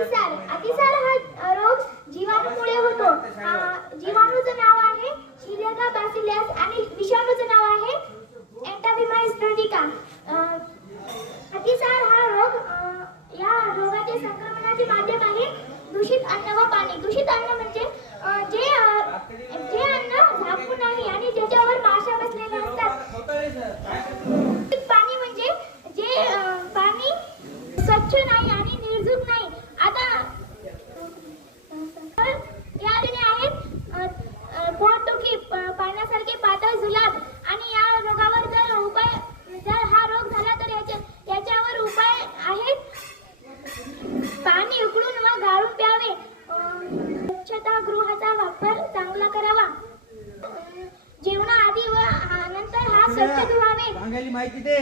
अतिसार अतिसार हा रोग जीवाणूमुळे होतो. जीवाणूचं नाव आहे शिलिका बॅसिलस आणि विषाणूचं नाव आहे एंटाविमा हिस्टोरिका अतिसार हा रोग या रोगाचे संक्रमणाचे माध्यम आहे दूषित अन्न व पाणी. दूषित अन्न म्हणजे जे जे अन्न झाकून आहे आणि ज्याच्यावर माशा बसलेल्या असतात. पाणी म्हणजे जे पाणी स्वच्छ नाही आणि पाण्यासारखे पातळ जुलाब आणि या रोगावर जर उपाय जर हा रोग झाला तर याचे याच्यावर उपाय आहेत? पाणी उकळून व गाळून प्यावे. स्वच्छता स्वच्छतागृहाचा वापर चांगला करावा. जेवणाआधी व नंतर हात स्वच्छ धुवावे. माहिती दे.